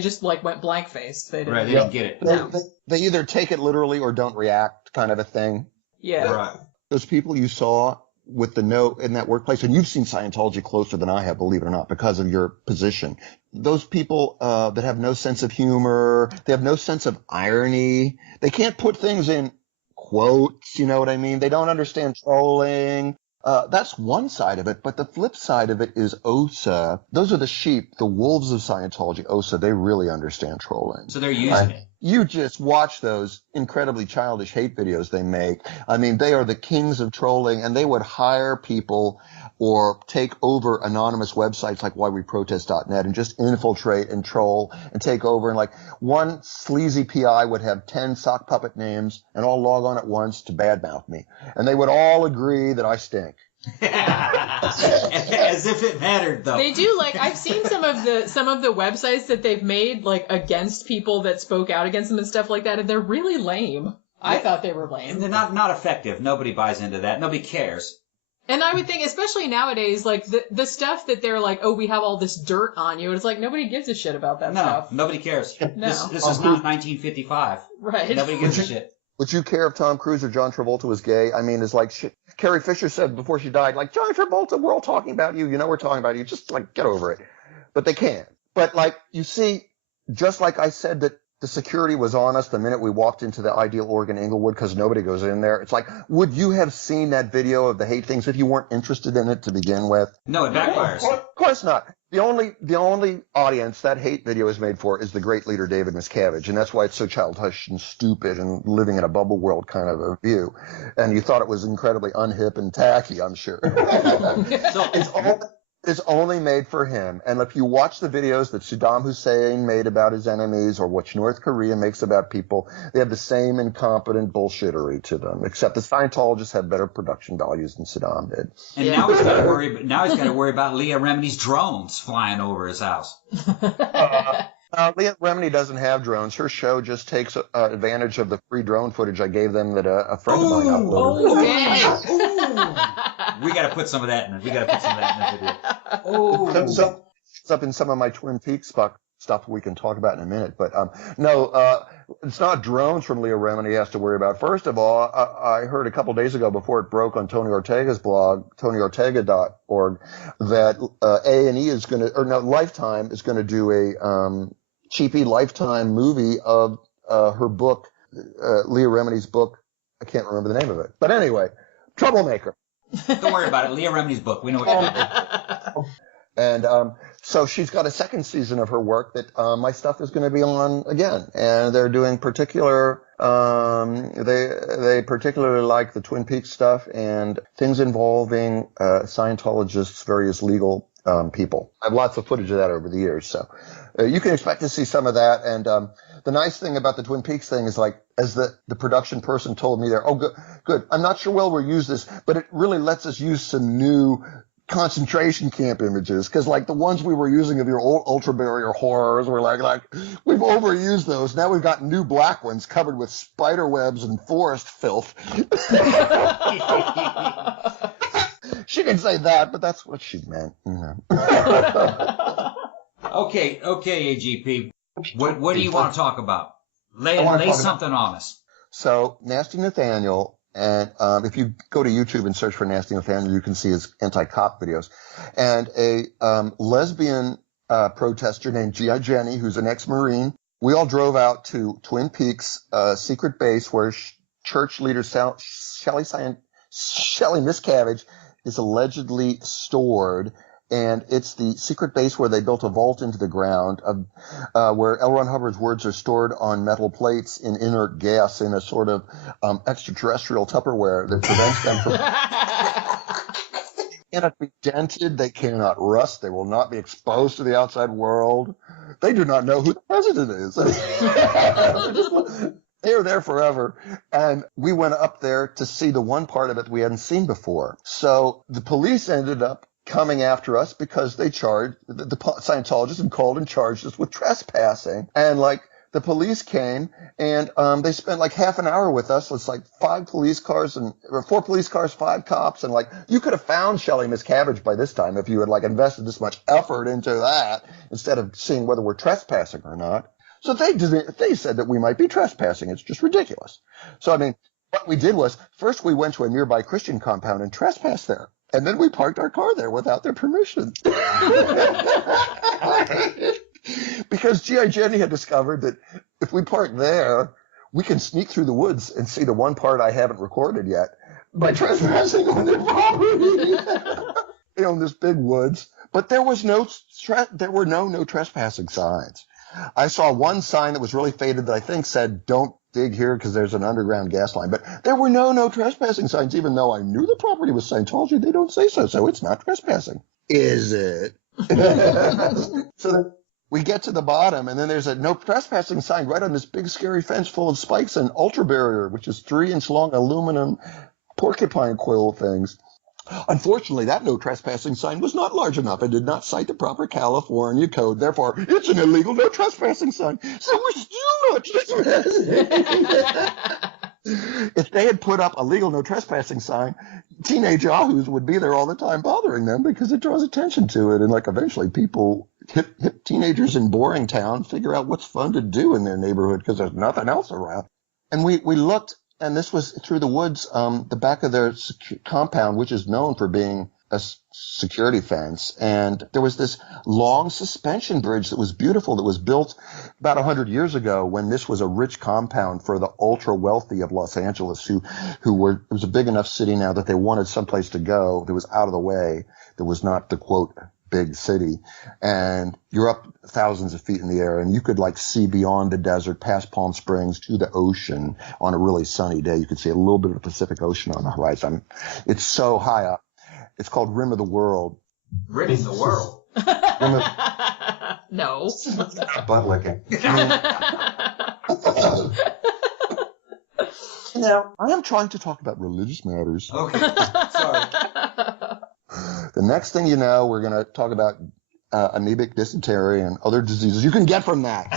just like went blank faced. They didn't get it. They either take it literally or don't react, kind of a thing. Yeah. Right. Those people you saw with the note in that workplace, and you've seen Scientology closer than I have, believe it or not, because of your position. Those people that have no sense of humor, they have no sense of irony. They can't put things in quotes, you know what I mean? They don't understand trolling. That's one side of it, but the flip side of it is OSA. Those are the sheep, the wolves of Scientology. OSA, they really understand trolling. So they're using it. You just watch those incredibly childish hate videos they make. I mean, they are the kings of trolling, and they would hire people or take over anonymous websites like whyweprotest.net and just infiltrate and troll and take over. And like one sleazy PI would have 10 sock puppet names and all log on at once to badmouth me. And they would all agree that I stink. As if it mattered, though. They do, like, I've seen some of the websites that they've made, like, against people that spoke out against them and stuff like that, and they're really lame. I thought they were lame. They're not effective. Nobody buys into that. Nobody cares. And I would think, especially nowadays, like, the stuff that they're like, oh, we have all this dirt on you, it's like, nobody gives a shit about that stuff. No, nobody cares. No. This is not 1955. Right. Nobody gives a shit. Would you care if Tom Cruise or John Travolta was gay? I mean, it's like Carrie Fisher said before she died, like, John Travolta, we're all talking about you. You know we're talking about you. Just, like, get over it. But they can't. But, like, you see, just like I said that the security was on us the minute we walked into the Ideal Oregon Inglewood because nobody goes in there. It's like, would you have seen that video of the hate things if you weren't interested in it to begin with? No, it backfires. Of course not. The only audience that hate video is made for is the great leader David Miscavige, and that's why it's so childish and stupid and living in a bubble world kind of a view. And you thought it was incredibly unhip and tacky, I'm sure. So it's only made for him. And if you watch the videos that Saddam Hussein made about his enemies or what North Korea makes about people, they have the same incompetent bullshittery to them, except the Scientologists have better production values than Saddam did. And now he's got to worry about Leah Remini's drones flying over his house. Leah Remini doesn't have drones. Her show just takes advantage of the free drone footage I gave them that a friend of mine uploaded. We got to put some of that in. We got to put some of that in the video. So it's up in some of my Twin Peaks stuff we can talk about in a minute. But no, it's not drones from Leah Remini he has to worry about. First of all, I heard a couple days ago before it broke on Tony Ortega's blog, TonyOrtega.org, that A&E is going to, or no, Lifetime is going to do a cheapy Lifetime movie of her book, Leah Remini's book. I can't remember the name of it. But anyway, Troublemaker. Don't worry about it. Leah Remini's book. We know what you're doing. And so she's got a second season of her work that my stuff is going to be on again. And they're doing particular they particularly like the Twin Peaks stuff and things involving Scientologists, various legal people. I have lots of footage of that over the years. So you can expect to see some of that. And the nice thing about the Twin Peaks thing is, like, as the production person told me there, oh, good. I'm not sure we'll use this, but it really lets us use some new concentration camp images, because like the ones we were using of your old ultra barrier horrors were like we've overused those. Now we've got new black ones covered with spider webs and forest filth. She didn't say that, but that's what she meant. Okay, AGP. What do you want to talk about? Lay something on us. So, Nasty Nathaniel, and if you go to YouTube and search for Nasty Nathaniel, you can see his anti-cop videos. And a lesbian protester named G.I. Jenny, who's an ex-Marine, we all drove out to Twin Peaks, secret base where church leader Shelly Miscavige is allegedly stored. And it's the secret base where they built a vault into the ground, where L. Ron Hubbard's words are stored on metal plates in inert gas in a sort of extraterrestrial Tupperware that prevents them from... They cannot be dented. They cannot rust. They will not be exposed to the outside world. They do not know who the president is. They are there forever. And we went up there to see the one part of it we hadn't seen before. So the police ended up coming after us because they charged the Scientologists and called and charged us with trespassing. And like the police came and they spent like half an hour with us. It's like 4 police cars, 5 cops. And like you could have found Shelly Miscavige by this time if you had like invested this much effort into that instead of seeing whether we're trespassing or not. So they said that we might be trespassing. It's just ridiculous. So I mean, what we did was first we went to a nearby Christian compound and trespassed there. And then we parked our car there without their permission. Because G.I. Jenny had discovered that if we park there, we can sneak through the woods and see the one part I haven't recorded yet by trespassing on their property. They own this big woods. But there were no trespassing signs. I saw one sign that was really faded that I think said, "Don't dig here because there's an underground gas line." But there were no trespassing signs, even though I knew the property was Scientology. They don't say so, so it's not trespassing. Is it? So then we get to the bottom, and then there's a no trespassing sign right on this big scary fence full of spikes and ultra barrier, which is 3-inch long aluminum porcupine quill things. Unfortunately, that no trespassing sign was not large enough and did not cite the proper California code. Therefore, it's an illegal no trespassing sign. So we're still not trespassing. If they had put up a legal no trespassing sign, teenage yahoos would be there all the time bothering them because it draws attention to it. And like eventually people, hip teenagers in Boring Town figure out what's fun to do in their neighborhood because there's nothing else around. And we looked. And this was through the woods, the back of their compound, which is known for being a security fence. And there was this long suspension bridge that was beautiful, that was built about 100 years ago when this was a rich compound for the ultra wealthy of Los Angeles it was a big enough city now that they wanted someplace to go that was out of the way, that was not the quote big city. And you're up thousands of feet in the air and you could like see beyond the desert past Palm Springs to the ocean. On a really sunny day you could see a little bit of the Pacific Ocean on the horizon. It's so high up. It's called Rim of the World. Rim of the World? No. Butt licking. Now, I am trying to talk about religious matters. Okay, sorry. The next thing you know, we're going to talk about amoebic dysentery and other diseases you can get from that.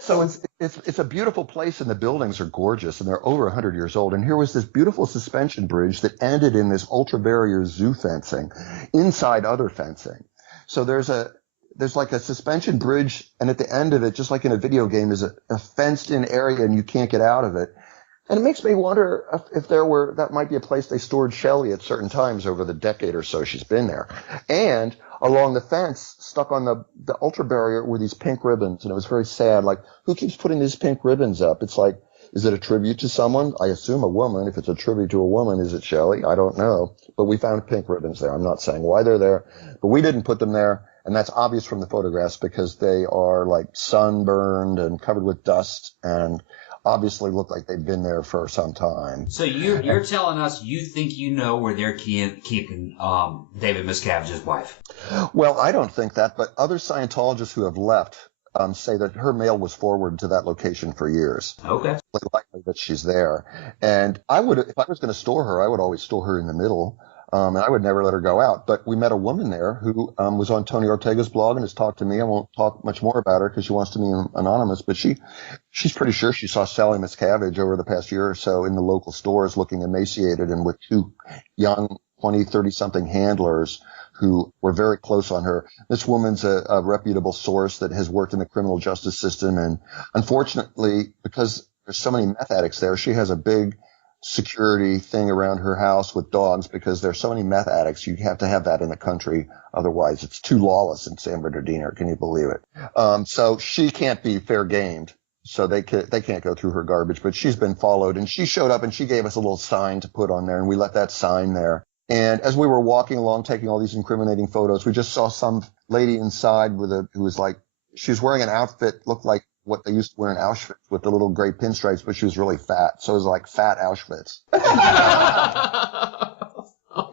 So it's a beautiful place, and the buildings are gorgeous, and they're over 100 years old. And here was this beautiful suspension bridge that ended in this ultra barrier zoo fencing inside other fencing. So there's like a suspension bridge, and at the end of it, just like in a video game, is a fenced in area, and you can't get out of it. And it makes me wonder if that might be a place they stored Shelley at certain times over the decade or so she's been there. And along the fence, stuck on the ultra barrier, were these pink ribbons. And it was very sad. Like, who keeps putting these pink ribbons up? It's like, is it a tribute to someone? I assume a woman. If it's a tribute to a woman, is it Shelley? I don't know. But we found pink ribbons there. I'm not saying why they're there, but we didn't put them there. And that's obvious from the photographs because they are like sunburned and covered with dust and obviously look like they've been there for some time. So you're telling us you think you know where they're keeping David Miscavige's wife? Well, I don't think that, but other Scientologists who have left say that her mail was forwarded to that location for years. Okay. It's likely that she's there. And if I was going to store her, I would always store her in the middle. And I would never let her go out. But we met a woman there who was on Tony Ortega's blog and has talked to me. I won't talk much more about her because she wants to be anonymous. But she's pretty sure she saw Sally Miscavige over the past year or so in the local stores looking emaciated and with two young 20, 30-something handlers who were very close on her. This woman's a reputable source that has worked in the criminal justice system. And unfortunately, because there's so many meth addicts there, she has a big security thing around her house with dogs because there's so many meth addicts. You have to have that in the country. Otherwise, it's too lawless in San Bernardino. Can you believe it? So she can't be fair gamed. So they can't go through her garbage, but she's been followed, and she showed up and she gave us a little sign to put on there, and we let that sign there. And as we were walking along, taking all these incriminating photos, we just saw some lady inside who was like, she was wearing an outfit, looked like what they used to wear in Auschwitz with the little gray pinstripes, but she was really fat. So it was like fat Auschwitz. Oh,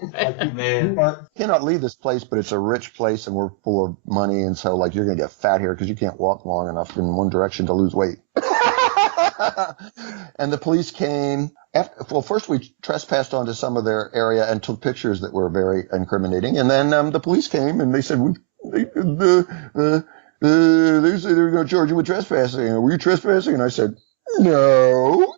man. You cannot leave this place, but it's a rich place and we're full of money. And so like, you're going to get fat here because you can't walk long enough in one direction to lose weight. And the police came. First we trespassed onto some of their area and took pictures that were very incriminating. And then the police came and they said, they said they were going to charge you with trespassing. Were you trespassing? And I said, no.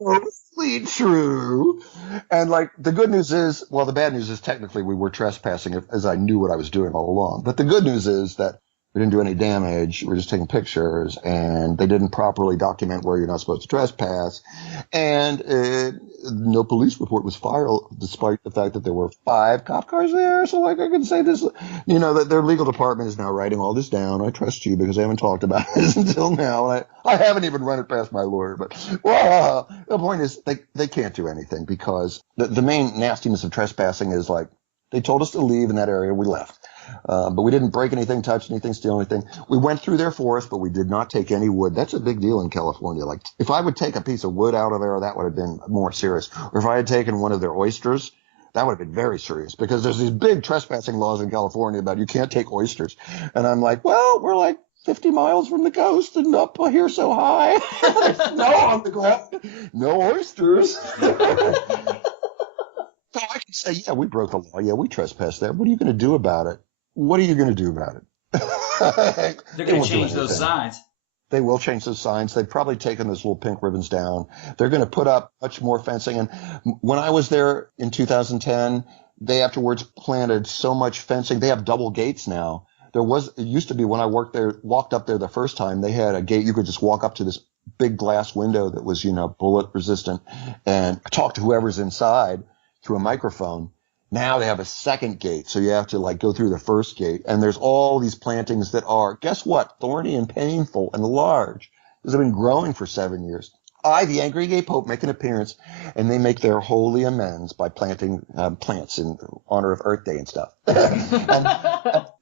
Mostly true. And like the good news is, well, the bad news is technically we were trespassing as I knew what I was doing all along. But the good news is that we didn't do any damage. We're just taking pictures, and they didn't properly document where you're not supposed to trespass. And no police report was filed, despite the fact that there were 5 cop cars there. So, like, I can say this, that their legal department is now writing all this down. I trust you because I haven't talked about this until now. And I haven't even run it past my lawyer. But the point is, they can't do anything because the main nastiness of trespassing is like they told us to leave in that area. We left. But we didn't break anything, touch anything, steal anything. We went through their forest, but we did not take any wood. That's a big deal in California. Like, if I would take a piece of wood out of there, that would have been more serious. Or if I had taken one of their oysters, that would have been very serious because there's these big trespassing laws in California about you can't take oysters. And I'm like, well, we're like 50 miles from the coast and up here so high. There's snow on the ground. No oysters. So I can say, yeah, we broke the law. Yeah, we trespassed there. What are you going to do about it? What are you going to do about it? They're going to change those signs. They will change those signs. They've probably taken those little pink ribbons down. They're going to put up much more fencing. And when I was there in 2010, they afterwards planted so much fencing. They have double gates now. It used to be when I walked up there the first time, they had a gate. You could just walk up to this big glass window that was, bullet resistant and talk to whoever's inside through a microphone. Now they have a second gate, so you have to go through the first gate. And there's all these plantings that are, guess what, thorny and painful and large. These have been growing for 7 years. I, the angry gay pope, make an appearance, and they make their holy amends by planting plants in honor of Earth Day and stuff. And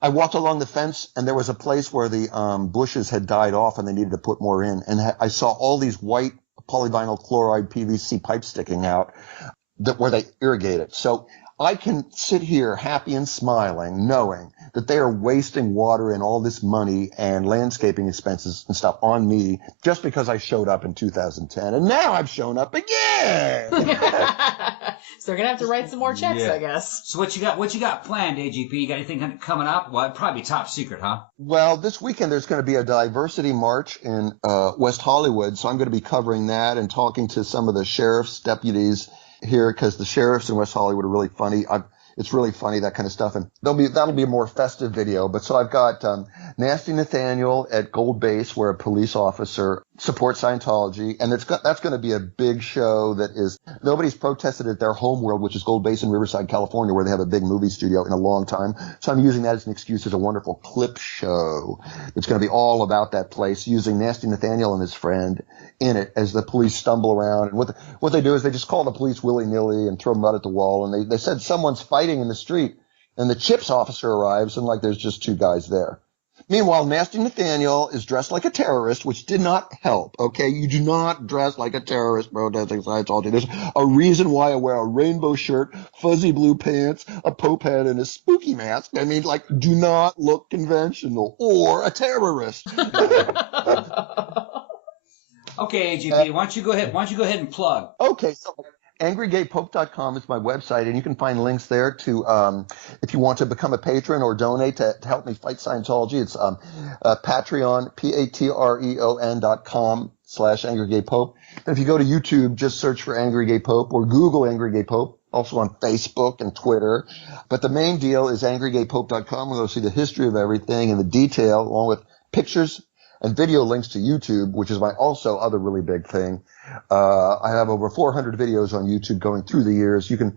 I walked along the fence, and there was a place where the bushes had died off, and they needed to put more in. And I saw all these white polyvinyl chloride PVC pipes sticking out where they irrigate it. So I can sit here happy and smiling knowing that they are wasting water and all this money and landscaping expenses and stuff on me just because I showed up in 2010. And now I've shown up again. So they're going to have to write some more checks, I guess. So what you got planned, AGP? You got anything coming up? Well, it'd probably be top secret, huh? Well, this weekend there's going to be a diversity march in West Hollywood. So I'm going to be covering that and talking to some of the sheriff's deputies here because the sheriffs in West Hollywood are really funny. It's really funny, that kind of stuff. And that'll be a more festive video. But so I've got Nasty Nathaniel at Gold Base, where a police officer supports Scientology. And that's going to be a big show that is – nobody's protested at their home world, which is Gold Base in Riverside, California, where they have a big movie studio in a long time. So I'm using that as an excuse. There's a wonderful clip show that's going to be all about that place, using Nasty Nathaniel and his friend in it as the police stumble around. And what they do is they just call the police willy-nilly and throw mud at the wall. And they said someone's fighting in the street, and the CHIPS officer arrives, and there's just 2 guys there. Meanwhile, Nasty Nathaniel is dressed like a terrorist, which did not help, okay? You do not dress like a terrorist protesting Scientology. There's a reason why I wear a rainbow shirt, fuzzy blue pants, a pope hat, and a spooky mask. I mean, do not look conventional or a terrorist. Okay, AGP, why don't you go ahead and plug? Okay, so AngryGayPope.com is my website, and you can find links there to if you want to become a patron or donate to help me fight Scientology. It's Patreon, patreon.com/AngryGayPope. And if you go to YouTube, just search for Angry Gay Pope or Google Angry Gay Pope, also on Facebook and Twitter. But the main deal is AngryGayPope.com, where you'll see the history of everything and the detail, along with pictures and video links to YouTube, which is my also other really big thing. I have over 400 videos on YouTube going through the years. You can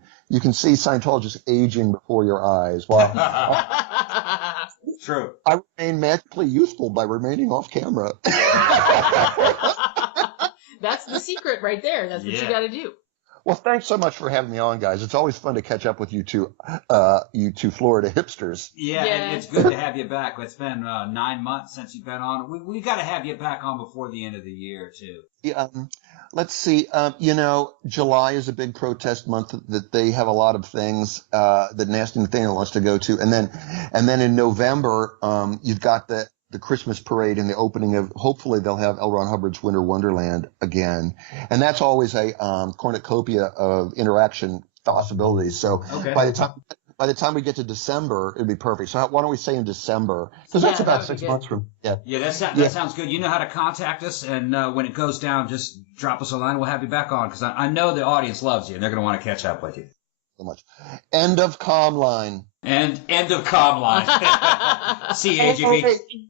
see Scientologists aging before your eyes. While True. I remain magically youthful by remaining off camera. That's the secret right there. That's what you got to do. Well, thanks so much for having me on, guys. It's always fun to catch up with you two Florida hipsters. Yeah, and it's good to have you back. It's been 9 months since you've been on. We got to have you back on before the end of the year, too. Yeah, let's see. July is a big protest month. That they have a lot of things that Nasty Nathaniel wants to go to, and then in November, you've got the Christmas parade and the opening of, hopefully they'll have L. Ron Hubbard's Winter Wonderland again. And that's always a cornucopia of interaction possibilities. So by the time we get to December, it'd be perfect. So why don't we say in December? Because that's about 6 months from. Yeah, that sounds good. You know how to contact us, and when it goes down, just drop us a line. We'll have you back on, because I know the audience loves you, and they're going to want to catch up with you. So much. End of comm line. And end of comm line. See you, AGP.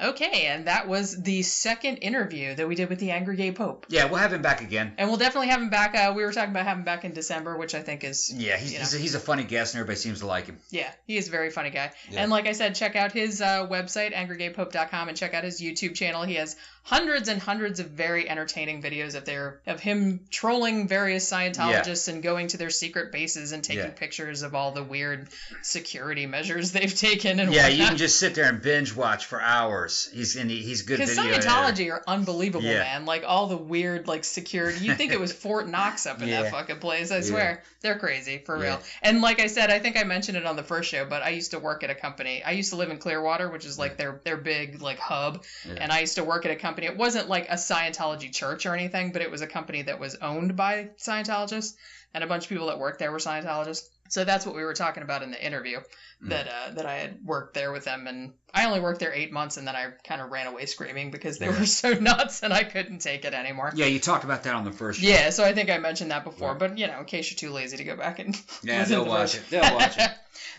Okay, and that was the second interview that we did with the Angry Gay Pope. Yeah, we'll have him back again. And we'll definitely have him back. We were talking about having him back in December, which I think is... Yeah, he's a funny guest, and everybody seems to like him. Yeah, he is a very funny guy. Yeah. And like I said, check out his website, angrygaypope.com, and check out his YouTube channel. He has hundreds and hundreds of very entertaining videos up there of him trolling various Scientologists and going to their secret bases and taking pictures of all the weird security measures they've taken. And whatnot. You can just sit there and binge watch for hours. He's good video. Because Scientology are unbelievable, man. Like all the weird security. You'd think it was Fort Knox up in that fucking place. I swear. They're crazy, for real. And like I said, I think I mentioned it on the first show, but I used to work at a company. I used to live in Clearwater, which is their big hub. Yeah. And I used to work at a company. It wasn't like a Scientology church or anything, but it was a company that was owned by Scientologists, and a bunch of people that worked there were Scientologists. So that's what we were talking about in the interview, that I had worked there with them, and I only worked there 8 months, and then I kind of ran away screaming because they were so nuts and I couldn't take it anymore. Yeah, you talked about that on the first show. Yeah, so I think I mentioned that before, but in case you're too lazy to go back and they'll watch it. They'll watch it.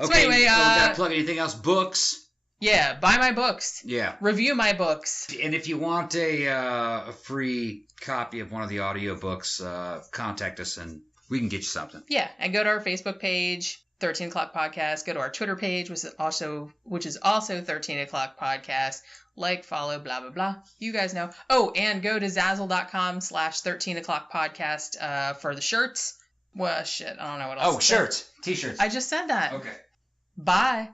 Okay, so anyway, gotta plug anything else? Books. Yeah, buy my books. Yeah. Review my books. And if you want a free copy of one of the audiobooks, contact us and we can get you something. Yeah, and go to our Facebook page, 13 O'Clock Podcast. Go to our Twitter page, which is also 13 O'Clock Podcast. Like, follow, blah, blah, blah. You guys know. Oh, and go to Zazzle.com/13 O'Clock Podcast for the shirts. Well, shit, I don't know what else. Oh, shirts. T-shirts. I just said that. Okay. Bye.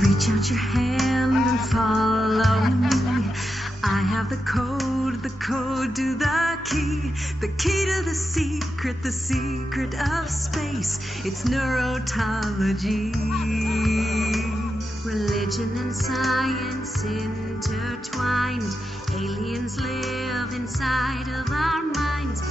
Reach out your hand and follow me. I have the code to the key to the secret of space. It's neurotology. Religion and science intertwined. Aliens live inside of our minds.